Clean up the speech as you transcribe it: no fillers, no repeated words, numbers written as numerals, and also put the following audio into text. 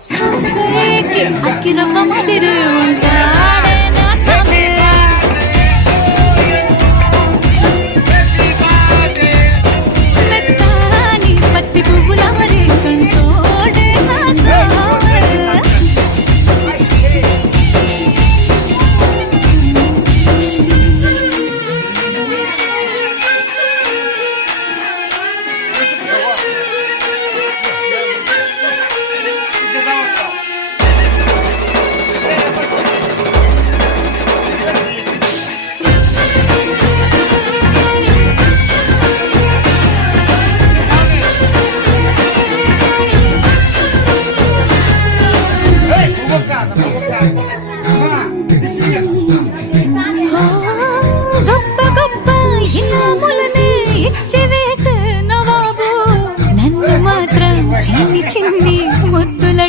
సొసైకి అక్కిరవ్వ మాదిరి ఉంటాడే నా సామి మెత్తాని పత్తి పువ్వుల మరి సంటోడే నా సామి Hey,